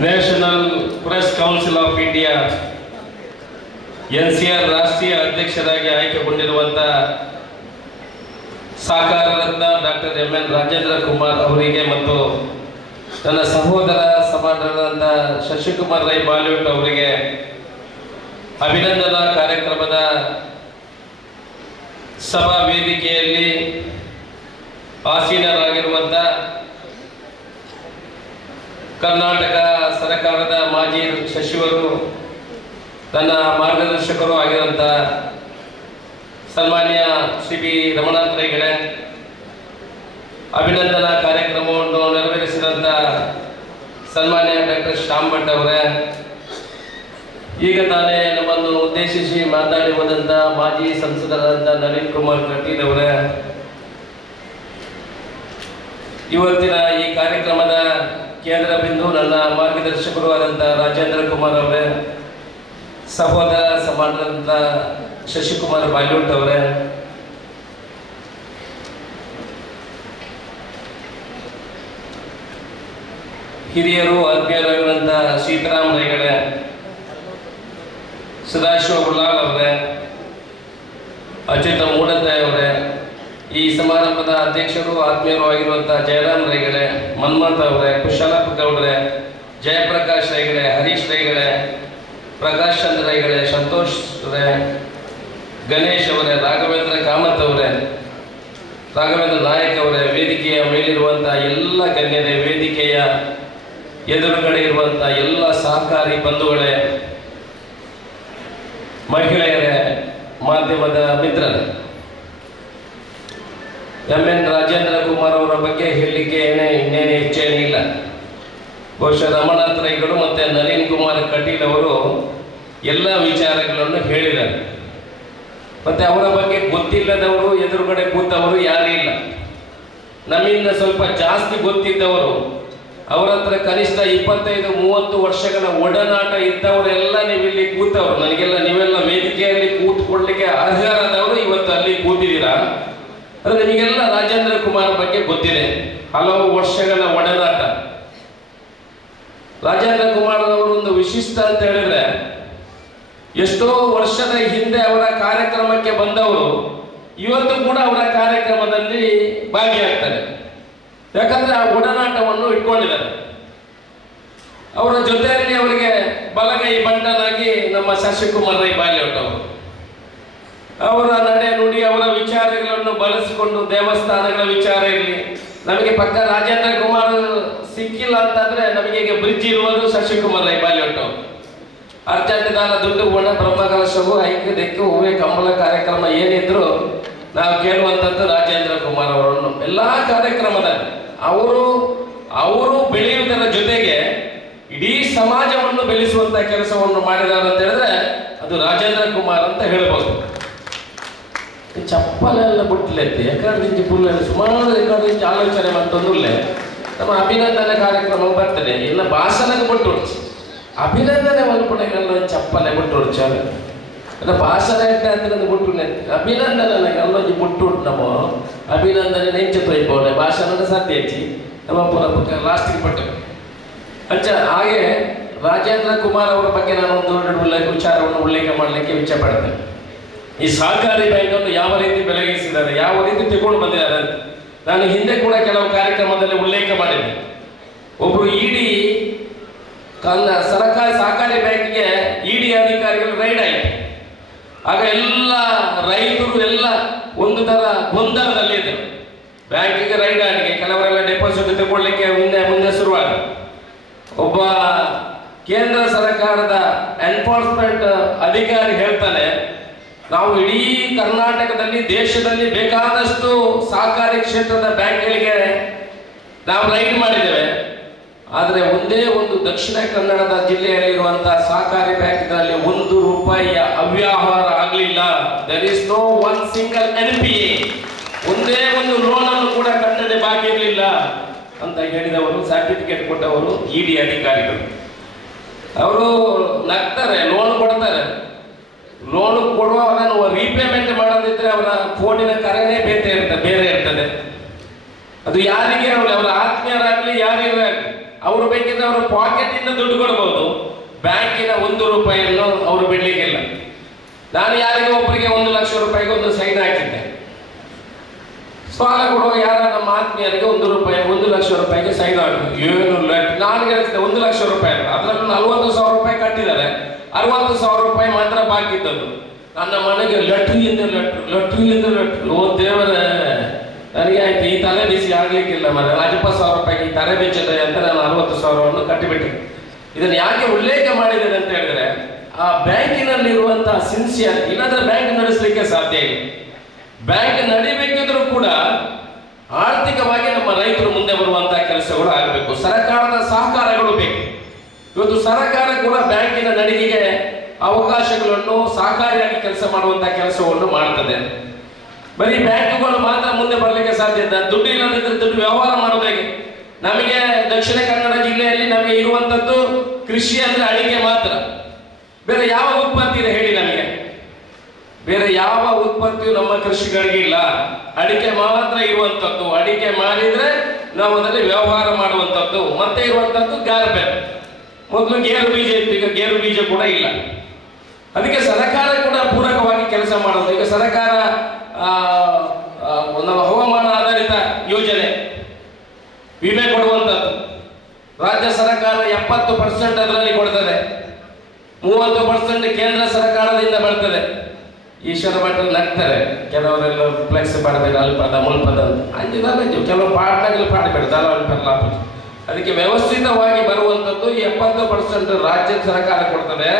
National press council of India N C R ರಾಷ್ಟ್ರೀಯ ಅಧ್ಯಕ್ಷರಾಗಿ ಆಯ್ಕೆಗೊಂಡಿರುವಂಥ ಸಾಕಾರ ರತ್ನ doctor M N Rajendra Kumar ಅವರಿಗೆ ಮತ್ತು ನನ್ನ ಸಹೋದರ ಸಮಾನರಾದಂಥ ಶಶಿಕುಮಾರ್ ರೈ ಬಾಲಿವುಡ್ ಅವರಿಗೆ ಅಭಿನಂದನಾ ಕಾರ್ಯಕ್ರಮದ ಸಭಾ ವೇದಿಕೆಯಲ್ಲಿ ಆಸೀನರಾಗಿರುವಂಥ ಕರ್ನಾಟಕ ಸರ್ಕಾರದ ಮಾಜಿ ಸಚಿವರು, ನನ್ನ ಮಾರ್ಗದರ್ಶಕರು ಆಗಿರುವಂಥ ಸನ್ಮಾನ್ಯ ಶ್ರೀ ಬಿ ರಮಣಾಥ್ ರೈಗಡೆ ಅಭಿನಂದನಾ ಕಾರ್ಯಕ್ರಮವನ್ನು ನೆರವೇರಿಸಿದಂಥ ಸನ್ಮಾನ್ಯ ಡಾಕ್ಟರ್ ಶ್ಯಾಮ್ ಭಟ್ ಅವರೇ, ಈಗ ತಾನೇ ನಮ್ಮನ್ನು ಉದ್ದೇಶಿಸಿ ಮಾತಾಡಿ ಹೋದಂಥ ಮಾಜಿ ಸಂಸದರಾದಂಥ ನಳಿನ್ ಕುಮಾರ್ ಕಟೀಲ್ ಅವರೇ, ಇವತ್ತಿನ ಈ ಕಾರ್ಯಕ್ರಮದ ಕೇಂದ್ರ ಬಿಂದು ನನ್ನ ಮಾರ್ಗದರ್ಶಕರು ಆದಂಥ ರಾಜೇಂದ್ರ ಕುಮಾರ್ ಅವರೇ, ಸಹೋದರ ಸಮಾನದಂತ ಶಶಿಕುಮಾರ್ ಬಾಲಿವುಡ್ ಅವರೇ, ಹಿರಿಯರು ಆತ್ಮೀಯರಾಗಿರುವಂಥ ಸೀತಾರಾಮ್ ರೈಗಡೆ ಸದಾಶಿವ ಗುಲಾಲ್ ಅವರೇ, ಅಚ್ಯುತ ಮೂಡತೆ ಈ ಸಮಾರಂಭದ ಅಧ್ಯಕ್ಷರು ಆತ್ಮೀಯರು ಆಗಿರುವಂತಹ ಜಯರಾಮ್ ರೈಗಡೆ ಮನ್ಮಂತ್ ಅವರೇ, ಕುಶಾಲಪ್ಪ ಗೌಡ್ರೆ, ಜಯಪ್ರಕಾಶ್ ರೈಗಡೆ ಹರೀಶ್ ರೈಗಡೆ ಪ್ರಕಾಶ್ ಚಂದ್ರ ರೈಗಡೆ ಸಂತೋಷ್ ರೇ, ಗಣೇಶ್ ಅವರೇ, ರಾಘವೇಂದ್ರ ಕಾಮತ್ ಅವರೇ, ರಾಘವೇಂದ್ರ ನಾಯಕ್ ಅವರೇ, ವೇದಿಕೆಯ ಮೇಲಿರುವಂತಹ ಎಲ್ಲ ಗಣ್ಯರೇ, ವೇದಿಕೆಯ ಎದುರುಗಡೆ ಇರುವಂತಹ ಎಲ್ಲ ಸಹಕಾರಿ ಬಂಧುಗಳೇ, ಮಹಿಳೆಯರೇ, ಮಾಧ್ಯಮದ ಮಿತ್ರರೇ. ಎಂ ಎನ್ ರಾಜೇಂದ್ರ ಕುಮಾರ್ ಅವರ ಬಗ್ಗೆ ಹೇಳಲಿಕ್ಕೆ ಏನೇ, ಇನ್ನೇನೇ ಹೆಚ್ಚೇನಿಲ್ಲ ಬಹುಶಃ ರಮಣಾಥ ರೈಗಳು ಮತ್ತು ನಳಿನ್ ಕುಮಾರ್ ಕಟೀಲ್ ಅವರು ಎಲ್ಲ ವಿಚಾರಗಳನ್ನು ಹೇಳಿದ್ದಾರೆ. ಮತ್ತೆ ಅವರ ಬಗ್ಗೆ ಗೊತ್ತಿಲ್ಲದವರು, ಎದುರುಗಡೆ ಕೂತವರು ಯಾರೂ ಇಲ್ಲ. ನಮ್ಮಿಂದ ಸ್ವಲ್ಪ ಜಾಸ್ತಿ ಗೊತ್ತಿದ್ದವರು, ಅವರ ಹತ್ರ ಕನಿಷ್ಠ ಇಪ್ಪತ್ತೈದು, ಮೂವತ್ತು ವರ್ಷಗಳ ಒಡನಾಟ ಇದ್ದವರೆಲ್ಲ ನೀವಿಲ್ಲಿ ಕೂತವರು. ನನಗೆಲ್ಲ ನೀವೆಲ್ಲ ವೇದಿಕೆಯಲ್ಲಿ ಕೂತ್ಕೊಳ್ಳಿಕ್ಕೆ ಅರ್ಹರಾದವರು ಇವತ್ತು ಅಲ್ಲಿ ಕೂತಿದ್ದೀರಾ? ಅಂದ್ರೆ ನಿಮಗೆಲ್ಲ ರಾಜೇಂದ್ರ ಕುಮಾರ್ ಬಗ್ಗೆ ಗೊತ್ತಿದೆ. ಹಲವು ವರ್ಷಗಳ ಒಡನಾಟ. ರಾಜೇಂದ್ರ ಕುಮಾರ್ ಒಂದು ವಿಶಿಷ್ಟ ಅಂತ ಹೇಳಿದ್ರೆ, ಎಷ್ಟೋ ವರ್ಷದ ಹಿಂದೆ ಅವರ ಕಾರ್ಯಕ್ರಮಕ್ಕೆ ಬಂದವರು ಇವತ್ತು ಕೂಡ ಅವರ ಕಾರ್ಯಕ್ರಮದಲ್ಲಿ ಭಾಗಿಯಾಗ್ತಾರೆ. ಯಾಕಂದ್ರೆ ಆ ಒಡನಾಟವನ್ನು ಇಟ್ಕೊಂಡಿದ್ದಾರೆ. ಅವರ ಜೊತೆಯಲ್ಲಿ ಅವರಿಗೆ ಬಲಗೈ ಬಂಟನಾಗಿ ನಮ್ಮ ಶಶಿಕುಮಾರ್ ರೈ ಬಾಲ್ಯೋಟ್ ಅವರು ನಡೆ ನುಡಿ, ಅವರ ವಿಚಾರಗಳನ್ನು ಬಳಸಿಕೊಂಡು ದೇವಸ್ಥಾನಗಳ ವಿಚಾರ ಇರಲಿ. ನಮಗೆ ಪಕ್ಕ ರಾಜೇಂದ್ರ ಕುಮಾರ್ ಸಿಕ್ಕಿಲ್ಲ ಅಂತಂದ್ರೆ ನಮಗೆ ಈಗ ಬ್ರಿಡ್ಜ್ ಇರುವುದು ಶಶಿಕುಮಾರ್ ರೈ ಬಾಲಿವುಡ್ ಅವರು ಅರ್ಜೆಂಟ್ ದಾನ ದುಡ್ಡು ಬಣ್ಣ ಬ್ರಹ್ಮಕಲಶವು ಐಕ್ಯ ದೆಕ್ಕು, ಹೂವೆ, ಕಂಬಳ ಕಾರ್ಯಕ್ರಮ ಏನಿದ್ರು ನಾವು ಕೇಳುವಂಥದ್ದು ರಾಜೇಂದ್ರ ಕುಮಾರ್ ಅವರನ್ನು. ಎಲ್ಲಾ ಕಾರ್ಯಕ್ರಮದಲ್ಲಿ ಅವರು ಅವರು ಬೆಳೆಯುವುದರ ಜೊತೆಗೆ ಇಡೀ ಸಮಾಜವನ್ನು ಬೆಳೆಸುವಂತ ಕೆಲಸವನ್ನು ಮಾಡಿದ್ದಾರೆ ಅಂತ ಹೇಳಿದ್ರೆ ಅದು ರಾಜೇಂದ್ರ ಕುಮಾರ್ ಅಂತ ಹೇಳ್ಬೋದು. ಚಪ್ಪಲೆಲ್ಲ ಬಿಟ್ಲೆತ್ತಿ ಯಾಕಂದ್ರೆ ಇಂಚಿ ಫುಲ್ ಸುಮಾರು ಯಾಕಂದ್ರೆ ಇಂಚಿ ಆಲೋಚನೆ ಮಾಡ್ತಂದ್ರೆ ನಮ್ಮ ಅಭಿನಂದನೆ ಕಾರ್ಯಕ್ರಮ ಬರ್ತದೆ ಇಲ್ಲ ಭಾಷಣಕ್ಕೆ ಬಿಟ್ಟು ಅಭಿನಂದನೆ ಮಲ್ಪಡೆಗೆಲ್ಲ ಚಪ್ಪಲೆ ಬಿಟ್ಟು ಹೊಡ್ಚಾವೆ ಅಲ್ಲ ಭಾಷಣ ಇಟ್ಟ ಅಂತ ಬಿಟ್ಟು ಅಭಿನಂದನೆ ಎಲ್ಲೊಂದು ಬಿಟ್ಟು ನಮ್ಮ ಅಭಿನಂದನೆ ನೆಂಚ ತೊಯ್ಬೋಲೆ ಭಾಷಣದ ಸಾಧ್ಯ ಹೆಚ್ಚಿ ನಮ್ಮ ಪುನಃ ಪುಸ್ತಕ ಲಾಸ್ಟಿಗೆ ಪಟ್ಟು ಅಚ್ಚ ಹಾಗೆ ರಾಜೇಂದ್ರ ಕುಮಾರ್ ಅವರ ಬಗ್ಗೆ ನಾನು ಒಂದು ಎರಡು ಉಲ್ಲೇಖ ವಿಚಾರವನ್ನು ಉಲ್ಲೇಖ ಮಾಡಲಿಕ್ಕೆ ಇಚ್ಛೆ ಪಡ್ತೇನೆ ಈ ಸಹಕಾರಿ ಬ್ಯಾಂಕನ್ನು ಯಾವ ರೀತಿ ಬೆಳಗಿಸಿದ್ದಾರೆ, ಯಾವ ರೀತಿ ತಗೊಂಡು ಬಂದಿದ್ದಾರೆ ಅಂತ ನಾನು ಹಿಂದೆ ಕೂಡ ಕೆಲವು ಕಾರ್ಯಕ್ರಮದಲ್ಲಿ ಉಲ್ಲೇಖ ಮಾಡಿದ್ದೆ. ಒಬ್ಬರು ಇಡಿ ಕನ್ನ ಸರಕಾರಿ ಸಹಕಾರಿ ಬ್ಯಾಂಕ್ಗೆ ಇಡಿ ಅಧಿಕಾರಿಗಳು ರೈಡ್ ಆಯಿತು. ಆಗ ಎಲ್ಲ ರೈತರು ಎಲ್ಲ ಒಂದು ತರ ಗೊಂದಲದಲ್ಲಿದ್ದರು ಬ್ಯಾಂಕಿಗೆ ರೈಡ್ ಆಗಿ ಕೆಲವರೆಲ್ಲ ಡೆಪಾಸಿಟ್ ತಗೊಳ್ಳಿಕ್ಕೆ ಮುಂದೆ ಮುಂದೆ ಶುರುವಾಗಿ ಒಬ್ಬ ಕೇಂದ್ರ ಸರ್ಕಾರದ ಎನ್ಫೋರ್ಸ್ಮೆಂಟ್ ಅಧಿಕಾರಿ ಹೇಳ್ತಾನೆ ನಾವು ಇಡೀ ಕರ್ನಾಟಕದಲ್ಲಿ, ದೇಶದಲ್ಲಿ ಬೇಕಾದಷ್ಟು ಸಹಕಾರಿ ಕ್ಷೇತ್ರದ ಬ್ಯಾಂಕ್ಗಳಿಗೆ ನಾವು ರೈಡ್ ಮಾಡಿದ್ದೇವೆ. ಆದರೆ ಒಂದೇ ಒಂದು ದಕ್ಷಿಣ ಕನ್ನಡದ ಜಿಲ್ಲೆಯಲ್ಲಿರುವಂತಹ ಸಹಕಾರಿ ಬ್ಯಾಂಕ್ಗಳಲ್ಲಿ ಒಂದು ರೂಪಾಯಿಯ ಅವ್ಯವಹಾರ ಆಗಲಿಲ್ಲ. There is no one single N P ಒಂದೇ ಒಂದು ಲೋನ್ ಅನ್ನು ಕೂಡ ಕಟ್ಟದೆ ಬಾಕಿ ಇರಲಿಲ್ಲ ಅಂತ ಹೇಳಿದವರು ಸರ್ಟಿಫಿಕೇಟ್ ಕೊಟ್ಟವರು ಇಡಿ ಅಧಿಕಾರಿಗಳು. ಅವರು ನಗ್ತಾರೆ ಲೋನ್ ಕೊಡ್ತಾರೆ. ಲೋನ್ ನಾನು ರೀಪೇಮೆಂಟ್ ಮಾಡದಿದ್ರೆ ಅವರ ಫೋನಿನ ಕರೆನೇ ಬೇರೆ ಇರ್ತದೆ ಬೇರೆ ಇರ್ತದೆ. ಅದು ಯಾರಿಗೆ ಅವರ ಅವರ ಆತ್ಮೀಯರಾಗ್ಲಿ ಯಾರಿಗಾಗಲಿ ಅವರು ಬೇಕಿದ್ರೆ ಅವರ ಪಾಕೆಟ್ ಇಂದ ದುಡ್ಡು ಕೊಡಬಹುದು ಬ್ಯಾಂಕಿನ ಒಂದು ರೂಪಾಯಿಯನ್ನು ಅವರು ಬಿಡ್ಲಿಕ್ಕಿಲ್ಲ. ನಾನು ಯಾರಿಗೆ ಒಬ್ಬರಿಗೆ ಒಂದು ಲಕ್ಷ ರೂಪಾಯಿಗೆ ಒಂದು ಸೈನ್ ಹಾಕಿದ್ದೆ. ಸಾಲ ಕೊಡುವ ಯಾರ ನಮ್ಮ ಆತ್ಮೀಯರಿಗೆ ಒಂದು ರೂಪಾಯಿ, ಒಂದು ಲಕ್ಷ ರೂಪಾಯಿಗೆ ಸೈನ್ ಆಗಿದೆ ಏನು ನಾನು ಹೇಳಿದೆ ಒಂದು ಲಕ್ಷ ರೂಪಾಯಿ ಅದರಲ್ಲೂ ನಲವತ್ತು ಸಾವಿರ ರೂಪಾಯಿ ಕಟ್ಟಿದ್ದಾರೆ. ಅರವತ್ತು ಸಾವಿರ ರೂಪಾಯಿ ಮಾತ್ರ ಬಾಕಿ ಇದ್ದದ್ದು. ನನ್ನ ಮನೆಗೆ ಲಟ್ರಿಯಿಂದ ಲಟ್ರು ಲಟ್ರಿಯಿಂದ ಲಟ್ರು. ಓ ದೇವರ ನನಗೆ ಆಯ್ತು ಈ ತಲೆ ಬಿಸಿ ಆಗ್ಲಿಕ್ಕಿಲ್ಲ ಮರ ಇಪ್ಪತ್ತು ಸಾವಿರ ರೂಪಾಯಿಗೆ ಈ ತಲೆ ಬಿಚ್ಚಿದೆ ಅಂತ ನಾನು ಅರವತ್ತು ಸಾವಿರವನ್ನು ಕಟ್ಟಿಬಿಟ್ಟೆ. ಇದನ್ನು ಯಾಕೆ ಉಲ್ಲೇಖ ಮಾಡಿದ್ದೇನೆ ಅಂತ ಹೇಳಿದ್ರೆ, ಆ ಬ್ಯಾಂಕಿನಲ್ಲಿರುವಂತಹ ಸಿನ್ಸಿಯರ್ ಇಲ್ಲಾಂದ್ರೆ ಬ್ಯಾಂಕ್ ನಡೆಸಲಿಕ್ಕೆ ಸಾಧ್ಯ ಇಲ್ಲ. ಬ್ಯಾಂಕ್ ನಡಿಬೇಕಿದ್ರು ಕೂಡ ಆರ್ಥಿಕವಾಗಿ ನಮ್ಮ ರೈತರು ಮುಂದೆ ಬರುವಂತಹ ಕೆಲಸಗಳು ಆಗಬೇಕು. ಬೇಕು ಇವತ್ತು ಸರಕಾರ ಕೂಡ ಬ್ಯಾಂಕಿನ ನಡಿಗೆಗೆ ಅವಕಾಶಗಳನ್ನು ಸಹಕಾರಿಯಾಗಿ ಕೆಲಸ ಮಾಡುವಂತಹ ಕೆಲಸವನ್ನು ಮಾಡ್ತದೆ. ಬರೀ ಬ್ಯಾಂಕುಗಳು ಮಾತ್ರ ಮುಂದೆ ಬರಲಿಕ್ಕೆ ಸಾಧ್ಯ ಇಲ್ಲ. ದುಡ್ಡು ಇಲ್ಲದಿದ್ದರೆ ದುಡ್ಡು ವ್ಯವಹಾರ ಹೇಗೆ? ನಮಗೆ ದಕ್ಷಿಣ ಕನ್ನಡ ಜಿಲ್ಲೆಯಲ್ಲಿ ನಮಗೆ ಇರುವಂತದ್ದು ಕೃಷಿ ಅಂದ್ರೆ ಅಡಿಕೆ ಮಾತ್ರ. ಬೇರೆ ಯಾವ ಉತ್ಪತ್ತಿ ಇದೆ ಹೇಳಿ ನಮಗೆ? ಬೇರೆ ಯಾವ ಉತ್ಪತ್ತಿಯು ನಮ್ಮ ಕೃಷಿಗಳಿಗೆ ಇಲ್ಲ. ಅಡಿಕೆ ಮಾತ್ರ ಇರುವಂತದ್ದು. ಅಡಿಕೆ ಮಾಡಿದ್ರೆ ನಾವು ಅದರಲ್ಲಿ ವ್ಯವಹಾರ ಮಾಡುವಂತದ್ದು. ಮತ್ತೆ ಇರುವಂತದ್ದು ಗಾರ್ಬೆ ಮೊದಲು ಗೇರು ಬೀಜ ಇತ್ತು, ಈಗ ಗೇರು ಬೀಜ ಕೂಡ ಇಲ್ಲ. ಅದಕ್ಕೆ ಸರ್ಕಾರ ಕೂಡ ಪೂರಕವಾಗಿ ಕೆಲಸ ಮಾಡೋದು. ಈಗ ಸರ್ಕಾರ ಒಂದು ಹವಾಮಾನ ಆಧಾರಿತ ಯೋಜನೆ, ವಿಮೆ ಕೊಡುವಂಥದ್ದು. ರಾಜ್ಯ ಸರ್ಕಾರ ಎಪ್ಪತ್ತು ಪರ್ಸೆಂಟ್ ಅದರಲ್ಲಿ ಕೊಡ್ತದೆ. ಮೂವತ್ತು ಪರ್ಸೆಂಟ್ ಕೇಂದ್ರ ಸರ್ಕಾರದಿಂದ ಬರ್ತದೆ. ಈಶ್ವರ ಭಟ್ರು ನಗ್ತಾರೆ. ಕೆಲವರೆಲ್ಲ ಫ್ಲೆಕ್ಸ್ ಮಾಡಬೇಕು ಅಲ್ಪದ ಮುಲ್ಪದ ಅಂಜಿದ ಕೆಲವು ಪಾಠಗಳು ಪಾಡಬೇಡ ದಲ್ಲಾಳ ಅದಕ್ಕೆ ವ್ಯವಸ್ಥಿತವಾಗಿ ಬರುವಂಥದ್ದು ಎಪ್ಪತ್ತು ಪರ್ಸೆಂಟ್ ರಾಜ್ಯ ಸರ್ಕಾರ ಕೊಡ್ತದೆ,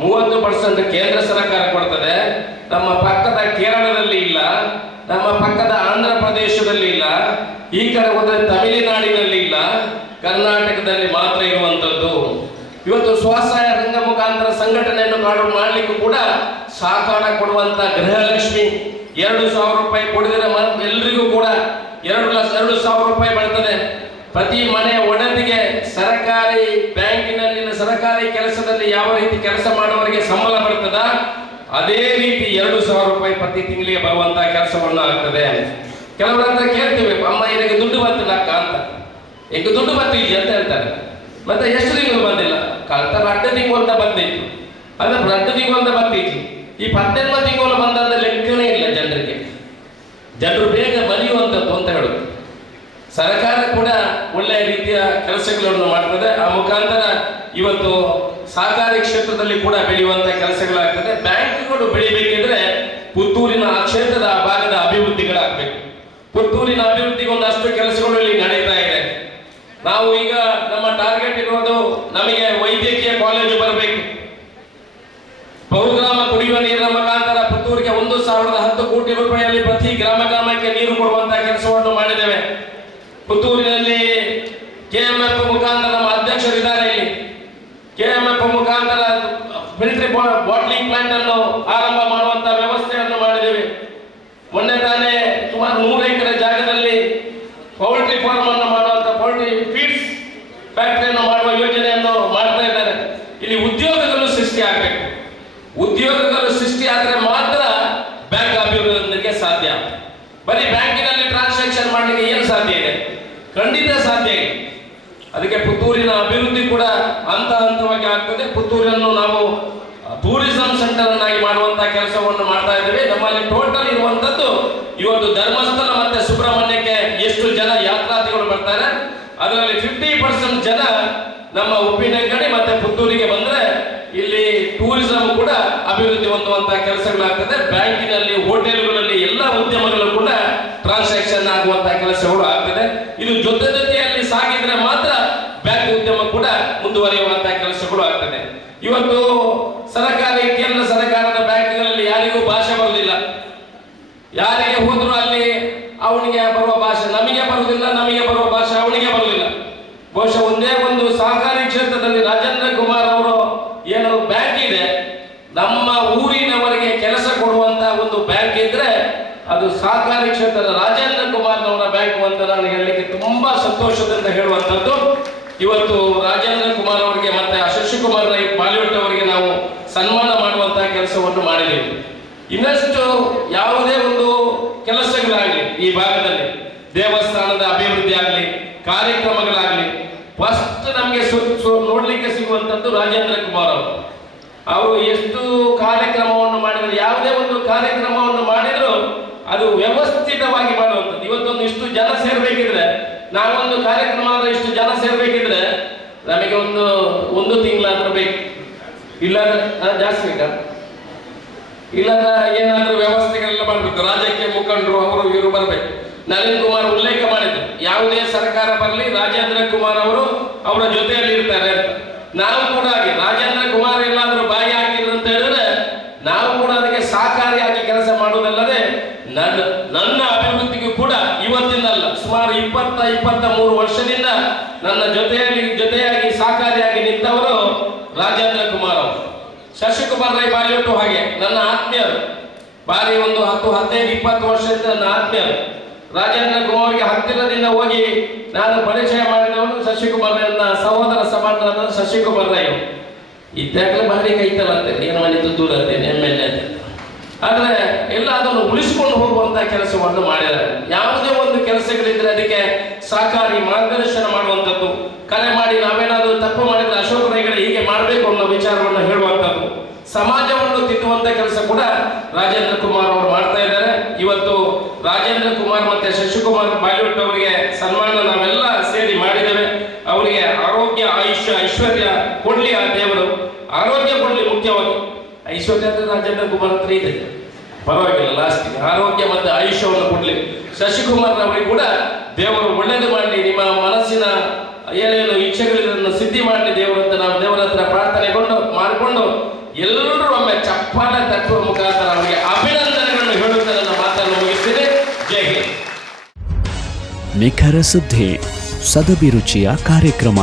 ಮೂವತ್ತು ಪರ್ಸೆಂಟ್ ಕೇಂದ್ರ ಸರ್ಕಾರ ಕೊಡ್ತದೆ. ನಮ್ಮ ಪಕ್ಕದ ಕೇರಳದಲ್ಲಿ ಇಲ್ಲ, ನಮ್ಮ ಪಕ್ಕದ ಆಂಧ್ರ ಪ್ರದೇಶದಲ್ಲಿ ಇಲ್ಲ, ಈ ಕಡೆ ಹೋದ್ರೆ ತಮಿಳುನಾಡಿನಲ್ಲಿ ಇಲ್ಲ, ಕರ್ನಾಟಕದಲ್ಲಿ ಮಾತ್ರ ಇರುವಂಥದ್ದು ಇವತ್ತು ಸ್ವಸಹಾಯ ರಂಗ ಮುಖಾಂತರ ಸಂಘಟನೆಯನ್ನು ಮಾಡು ಮಾಡಲಿಕ್ಕೂ ಕೂಡ ಸಹಕಾರ ಕೊಡುವಂತ ಗೃಹಲಕ್ಷ್ಮಿ ಎರಡು ಸಾವಿರ ರೂಪಾಯಿ ಕೊಡಿದರೆ ಎಲ್ಲರಿಗೂ ಕೂಡ ಎರಡು ಲಕ್ಷ, ಎರಡು ಸಾವಿರ ರೂಪಾಯಿ ಬರ್ತದೆ. ಪ್ರತಿ ಮನೆ ಒಡತಿಗೆ ಸರಕಾರಿ ಬ್ಯಾಂಕಿನಲ್ಲಿನ ಸರಕಾರಿ ಕೆಲಸದಲ್ಲಿ ಯಾವ ರೀತಿ ಕೆಲಸ ಮಾಡುವವರಿಗೆ ಸಂಬಳ ಬರ್ತದ? ಅದೇ ರೀತಿ ಎರಡು ಸಾವಿರ ರೂಪಾಯಿ ಪ್ರತಿ ತಿಂಗಳಿಗೆ ಬರುವಂತಹ ಕೆಲಸವನ್ನು ಆಗ್ತದೆ. ಕೆಲವರ ಹತ್ರ ಕೇಳ್ತೇವೆ, ಅಮ್ಮ ಇದಕ್ಕೆ ದುಡ್ಡು ಬರ್ತಿಲ್ಲ ಅಕ್ಕ ಅಂತ ಈಗ ದುಡ್ಡು ಬರ್ತಿದ್ವಿ ಅಂತ ಹೇಳ್ತಾರೆ. ಮತ್ತೆ ಎಷ್ಟು ತಿಂಗಳು ಬಂದಿಲ್ಲ? ಕಳೆದ ಅಡ್ಡ ತಿಂಗಳು ಅಂತ ಬಂದಿತ್ತು. ಅಂದ್ರೆ ಅಡ್ಡ ತಿಂಗಳು ಅಂತ ಬಂದಿತ್ತು. ಈ ಪತ್ತೆಂಬತ್ತು ತಿಂಗಳು ಬಂದಂತ ಲೆಕ್ಕನೇ ಇಲ್ಲ ಜನರಿಗೆ. ಜನರು ಬೇಗ ಬಲಿಯುವಂಥದ್ದು ಅಂತ ಹೇಳುದು. ಸರ್ಕಾರ ಕೆಲಸಗಳನ್ನು ಮಾಡ್ತದೆ. ಆ ಮುಖಾಂತರ ಇವತ್ತು ಸಹಕಾರಿ ಕ್ಷೇತ್ರದಲ್ಲಿ ಕೂಡ ಬೆಳೆಯುವಂತಹ ಕೆಲಸಗಳಾಗ್ತದೆ. ಬ್ಯಾಂಕ್ಗಳು ಬೆಳಿಬೇಕಿದ್ರೆ ಪುತ್ತೂರಿನ ಆ ಕ್ಷೇತ್ರದ ಭಾಗದ ಅಭಿವೃದ್ಧಿಗಳಾಗಬೇಕು. ಪುತ್ತೂರಿನ ಅಭಿವೃದ್ಧಿಗೆ ಒಂದಷ್ಟು ಕೆಲಸಗಳು ಇಲ್ಲಿ ನಡೀತಾ ಇದೆ. ನಾವು ಈಗ ನಮ್ಮ ಟಾರ್ಗೆಟ್ ಇರೋದು ನಮಗೆ ವೈದ್ಯಕೀಯ ಕಾಲೇಜು ಬರಬೇಕು. ಬಹುಗ್ರಾಮ ಕುಡಿಯುವ ನೀರಿನ ಮುಖಾಂತರ ಪುತ್ತೂರಿಗೆ ಒಂದು ಸಾವಿರದ ಹತ್ತು ಕೋಟಿ ರೂಪಾಯಿಯಲ್ಲಿ ಪ್ರತಿ ಗ್ರಾಮ ಗ್ರಾಮಕ್ಕೆ ನೀರು ಕೊಡುವಂತಹ ಕೆಲಸವನ್ನು ಮಾಡಿದ್ದೇವೆ ಪುತ್ತೂರಿನಲ್ಲಿ ಕೆಎಂಎಫ್ ಮುಖಾಂತರ ನಮ್ಮ ಅಧ್ಯಕ್ಷರಿದ್ದಾರೆ ಇಲ್ಲಿ ಕೆಎಂಎಫ್ ಮುಖಾಂತರ ಮಿಲಿಟರಿ ಬಾಟ್ಲಿಂಗ್ ಪ್ಲಾಂಟ್ ಅನ್ನು ಆರಂಭ ಮಾಡುವಂತ ವ್ಯವಸ್ಥೆಯನ್ನು ಮಾಡಿದ್ದೇವೆ. ಮೊನ್ನೆ ತಾನೇ ಸುಮಾರು ನೂರು ಎಕರೆ ಜಾಗದಲ್ಲಿ ಪೌಲ್ಟ್ರಿ ಫಾರ್ಮ್ ಅನ್ನು ಮಾಡುವಂತ ಪೌಲ್ಟ್ರಿ ಫೀಡ್ಸ್ ಫ್ಯಾಕ್ಟರಿಯನ್ನು ಮಾಡುವ ಯೋಜನೆಯನ್ನು ಮಾಡ್ತಾ ಇದ್ದಾರೆ. ಇಲ್ಲಿ ಉದ್ಯೋಗಗಳು ಸೃಷ್ಟಿ ಆಗಬೇಕು. ಉದ್ಯೋಗಗಳು ಸೃಷ್ಟಿ ಆದರೆ ಮಾತ್ರ ಬ್ಯಾಂಕ್ ಅಭಿವೃದ್ಧಿಗೆ ಸಾಧ್ಯ. ಬರೀ ಬ್ಯಾಂಕಿನಲ್ಲಿ ಟ್ರಾನ್ಸಾಕ್ಷನ್ ಮಾಡಲಿಕ್ಕೆ ಏನು ಸಾಧ್ಯ ಇದೆ? ಖಂಡಿತ ಸಾಧ್ಯ ಇದೆ. ಅದಕ್ಕೆ ಪುತ್ತೂರಿನ ಅಭಿವೃದ್ಧಿ ಕೂಡ ಹಂತ ಹಂತವಾಗಿ ಆಗ್ತದೆ. ಪುತ್ತೂರನ್ನು ನಾವು ಟೂರಿಸಂ ಸೆಂಟರ್ ಅನ್ನಾಗಿ ಮಾಡುವಂತಹ ಕೆಲಸವನ್ನು ಮಾಡ್ತಾ ಇದ್ದೀವಿ. ನಮ್ಮಲ್ಲಿ ಟೋಟಲ್ ಇರುವಂತದ್ದು ಇವತ್ತು ಧರ್ಮಸ್ಥಳ ಮತ್ತೆ ಸುಬ್ರಹ್ಮಣ್ಯಕ್ಕೆ ಎಷ್ಟು ಜನ ಯಾತ್ರಾರ್ಥಿಗಳು ಬರ್ತಾರೆ. ಅದರಲ್ಲಿ ಫಿಫ್ಟಿ ಪರ್ಸೆಂಟ್ ಜನ ನಮ್ಮ ಉಪ್ಪಿನಂಗಡಿ ಮತ್ತೆ ಪುತ್ತೂರಿಗೆ ಬಂದ್ರೆ ಇಲ್ಲಿ ಟೂರಿಸಂ ಕೂಡ ಅಭಿವೃದ್ಧಿ ಹೊಂದುವಂತಹ ಕೆಲಸಗಳಾಗ್ತದೆ. ಬ್ಯಾಂಕಿನಲ್ಲಿ, ಹೋಟೆಲ್ಗಳಲ್ಲಿ ಎಲ್ಲ ಉದ್ಯಮಗಳು ಕೂಡ ಟ್ರಾನ್ಸಾಕ್ಷನ್ ಆಗುವಂತಹ ಕೆಲಸಗಳು ಆಗ್ತದೆ. ಇದು ಜೊತೆ ಜೊತೆಯಲ್ಲಿ ಸಾಗಿದ್ರೆ ಮಾತ್ರ ಬ್ಯಾಂಕ್ ಉದ್ಯಮ ಕೂಡ ಮುಂದುವರಿಯುವಂತಹ ಕೆಲಸಗಳು ಆಗ್ತದೆ ಇವತ್ತು ಸರ್ಕಾರಿ ಕೇಂದ್ರ ಸರ್ಕಾರದ ಬ್ಯಾಂಕ್ಗಳಲ್ಲಿ ಯಾರಿಗೂ ಭಾಷೆ ಬರುವುದಿಲ್ಲ ಯಾರಿಗೆ ಹೋದ್ರು ಅಲ್ಲಿ ಅವನಿಗೆ ಬರುವ ಭಾಷೆ ನಮಗೆ ಬರುವುದಿಲ್ಲ ನಮಗೆ ಬರುವ ಭಾಷೆ ಅವನಿಗೆ ಬರುವುದಿಲ್ಲ ಬಹುಶಃ ಒಂದೇ ಒಂದು ಸಹಕಾರಿ ಕ್ಷೇತ್ರದಲ್ಲಿ ರಾಜೇಂದ್ರ ಕುಮಾರ್ ಅವರು ಏನು ಬ್ಯಾಂಕ್ ಇದೆ ನಮ್ಮ ಊರಿನವರಿಗೆ ಕೆಲಸ ಕೊಡುವಂತ ಒಂದು ಬ್ಯಾಂಕ್ ಇದ್ರೆ ಅದು ಸಹಕಾರಿ ಕ್ಷೇತ್ರದ ರಾಜೇಂದ್ರ ಕುಮಾರ್ನವರ ಬ್ಯಾಂಕ್ ಅಂತ ನಾನು ಹೇಳಲಿಕ್ಕೆ ತುಂಬಾ ಸಂತೋಷದಿಂದ ಹೇಳುವಂತದ್ದು ಇವತ್ತು ರಾಜೇಂದ್ರ ಕುಮಾರ್ ಅವರಿಗೆ ಮತ್ತೆ ಆ ಶಶಿಕುಮಾರ್ ರೈ ಅವರಿಗೆ ನಾವು ಸನ್ಮಾನ ಮಾಡುವಂತಹ ಕೆಲಸವನ್ನು ಮಾಡಿದ್ದೀವಿ ಇನ್ನಷ್ಟು ಯಾವುದೇ ಒಂದು ಕೆಲಸಗಳಾಗಲಿ, ಈ ಭಾಗದಲ್ಲಿ ದೇವಸ್ಥಾನದ ಅಭಿವೃದ್ಧಿ ಆಗಲಿ, ಕಾರ್ಯಕ್ರಮಗಳಾಗಲಿ ಫಸ್ಟ್ ನಮಗೆ ನೋಡ್ಲಿಕ್ಕೆ ಸಿಗುವಂತದ್ದು ರಾಜೇಂದ್ರ ಕುಮಾರ್ ಅವರು. ಅವರು ಎಷ್ಟು ಕಾರ್ಯಕ್ರಮವನ್ನು ಮಾಡಿದರೆ, ಯಾವುದೇ ಒಂದು ಮಾಡಿದ್ರು ಅದು ವ್ಯವಸ್ಥಿತವಾಗಿ ಮಾಡುವಂಥದ್ದು. ಇವತ್ತೊಂದು ಇಷ್ಟು ಜನ ಸೇರ್ಬೇಕಿದ್ರೆ ನಾವೊಂದು ಕಾರ್ಯಕ್ರಮ ಇಷ್ಟು ಜನ ಸೇರ್ಬೇಕಿದ್ರೆ ನಮಗೆ ಒಂದು ಒಂದು ತಿಂಗಳಾದ್ರೂ ಬೇಕು. ಇಲ್ಲಾಂದ್ರೆ ಆ, ಜಾಸ್ತಿ ಬೇಕಾ? ಇಲ್ಲದ ಏನಾದ್ರೂ ವ್ಯವಸ್ಥೆಗಳೆಲ್ಲ ಮಾಡಬೇಕು. ರಾಜಕೀಯ ಮುಖಂಡರು ಅವರು ಇವರು ಬರಬೇಕು. ನಳಿನ್ ಕುಮಾರ್ ಉಲ್ಲೇಖ ಮಾಡಿದ್ರು. ಯಾವುದೇ ಸರ್ಕಾರ ಬರಲಿ ರಾಜೇಂದ್ರ ಕುಮಾರ್ ಅವರು ಅವರ ಜೊತೆಯಲ್ಲಿ ಇರ್ತಾರೆ ನಾವು ಕೂಡ ಹಾಗೆ. ರಾಜೇಂದ್ರ ಕುಮಾರ್ ಎಲ್ಲಾದ್ರೂ ಬಾಯಿ ಹಾಕಿದ್ರು ಅಂತ ಹೇಳಿದ್ರೆ ನಾವು ಕೂಡ ಅದಕ್ಕೆ ಸಹಕಾರಿಯಾಗಿ ಕೆಲಸ ಮಾಡುವುದಲ್ಲದೆ ನನ್ನ ನನ್ನ ಅಭಿವೃದ್ಧಿಗೂ ಕೂಡ ಇವತ್ತಿನಲ್ಲ, ಸುಮಾರು ಇಪ್ಪತ್ತ ಇಪ್ಪತ್ತ ಮೂರು ವರ್ಷದಿಂದ ನನ್ನ ಜೊತೆಯಲ್ಲಿ, ಜೊತೆಯಾಗಿ ಸಹಕಾರಿಯಾಗಿ ನಿಂತವರು ರಾಜೇಂದ್ರ ಕುಮಾರ್ ಅವರು. ಶಶಿಕುಮಾರ್ ರೈ ಬಾಲಿವುಡ್ ಹಾಗೆ, ನನ್ನ ಆತ್ಮೀಯರು. ಬಾರಿ ಒಂದು ಹತ್ತು, ಹದಿನೈದು, ಇಪ್ಪತ್ತು ವರ್ಷದಿಂದ ನನ್ನ ಆತ್ಮೀಯರು. ರಾಜೇಂದ್ರ ಕುಮಾರ್ಗೆ ಹತ್ತಿರದಿಂದ ಹೋಗಿ ನಾನು ಪರಿಚಯ ಮಾಡಿದವನು ಶಶಿಕುಮಾರ್ ನನ್ನ ಸಹೋದರ ಸಮಾನರಾದ ಶಶಿಕುಮಾರ್ ರೈ ಇದ್ದಾಗಲೇ ಬಾರಿ ಕೈತಲ್ಲ ಅಂತೇಳಿ ಏನು ಮನೆದು ದೂರ ಎಂ ಎಲ್ ಎ ಆದ್ರೆ ಕೆಲಸವನ್ನು ಮಾಡಿದ್ದಾರೆ. ಯಾವುದೇ ಒಂದು ಕೆಲಸಗಳಿದ್ರೆ ಅದಕ್ಕೆ ಸಹಕಾರಿ ಮಾರ್ಗದರ್ಶನ ಮಾಡುವಂಥದ್ದು. ಕಲೆ ಮಾಡಿ ನಾವೇನಾದರೂ ತಪ್ಪು ಮಾಡಿದ್ರೆ ಅಶೋಕ ರೈಗಳ ಹೀಗೆ ಮಾಡಬೇಕು ಅನ್ನೋ ವಿಚಾರವನ್ನು ಹೇಳುವಂಥದ್ದು. ಸಮಾಜವನ್ನು ತಿದ್ದುವಂತ ಕೆಲಸ ಕೂಡ ರಾಜೇಂದ್ರ ಕುಮಾರ್ ಅವರು ಮಾಡ್ತಾ ಇದ್ದಾರೆ. ಇವತ್ತು ರಾಜೇಂದ್ರ ಕುಮಾರ್ ಮತ್ತೆ ಶಶಿಕುಮಾರ್ ಬಾಲಿವುಡ್ ಅವರಿಗೆ ಸನ್ಮಾನ ನಾವೆಲ್ಲ ಸೇರಿ ಮಾಡಿದ್ದೇವೆ. ಅವರಿಗೆ ಆರೋಗ್ಯ, ಆಯುಷ್ಯ, ಐಶ್ವರ್ಯ, ಕೊಡ್ಲಿ ಆ ದೇವರು. ಆರೋಗ್ಯ, ಕೊಡ್ಲಿ ಮುಖ್ಯವಾಗಿ. ಐಶ್ವರ್ಯ ರಾಜೇಂದ್ರ ಕುಮಾರ್ ಹತ್ರ ಇದೆ. ಪರವಾಗಿಲ್ಲ, ಲಾಸ್ಟಿಗೆ. ಆರೋಗ್ಯ ಮತ್ತು ಆಯುಷ್ಯವನ್ನು ಕೊಡಲಿ. ಶಶಿಕುಮಾರ್ ಅವರಿಗೆ ಕೂಡ ದೇವರು ಒಳ್ಳೇದು ಮಾಡಲಿ. ನಿಮ್ಮ ಮನಸ್ಸಿನ ಏನೇನು ಇಚ್ಛೆಗಳನ್ನು ಸಿದ್ಧಿ ಮಾಡಲಿ ದೇವರಂತ ನಾವು ದೇವರ ಹತ್ರ ಪ್ರಾರ್ಥನೆ ಕೊಂಡು, ಮಾಡಿಕೊಂಡು ಎಲ್ಲರೂ ಒಮ್ಮೆ ಚಪ್ಪಾಳೆ ತಟ್ಟುವ ಮುಖಾಂತರ ಅವರಿಗೆ ಅಭಿನಂದನೆಗಳನ್ನು ಹೇಳುತ್ತಾ ನನ್ನ ಮಾತನ್ನು ಮುಗಿಸ್ತೇನೆ. ಜೈ ಹಿಂದ್. ನಿಖರ ಸುದ್ದಿ ಸದಭಿರುಚಿಯ ಕಾರ್ಯಕ್ರಮ.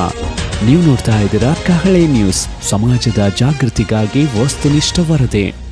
ನೀವು ನೋಡ್ತಾ ಇದ್ದೀರಾ ಕಹಳೆ ನ್ಯೂಸ್. ಸಮಾಜದ ಜಾಗೃತಿಗಾಗಿ ವಸ್ತುನಿಷ್ಠ ವರದಿ.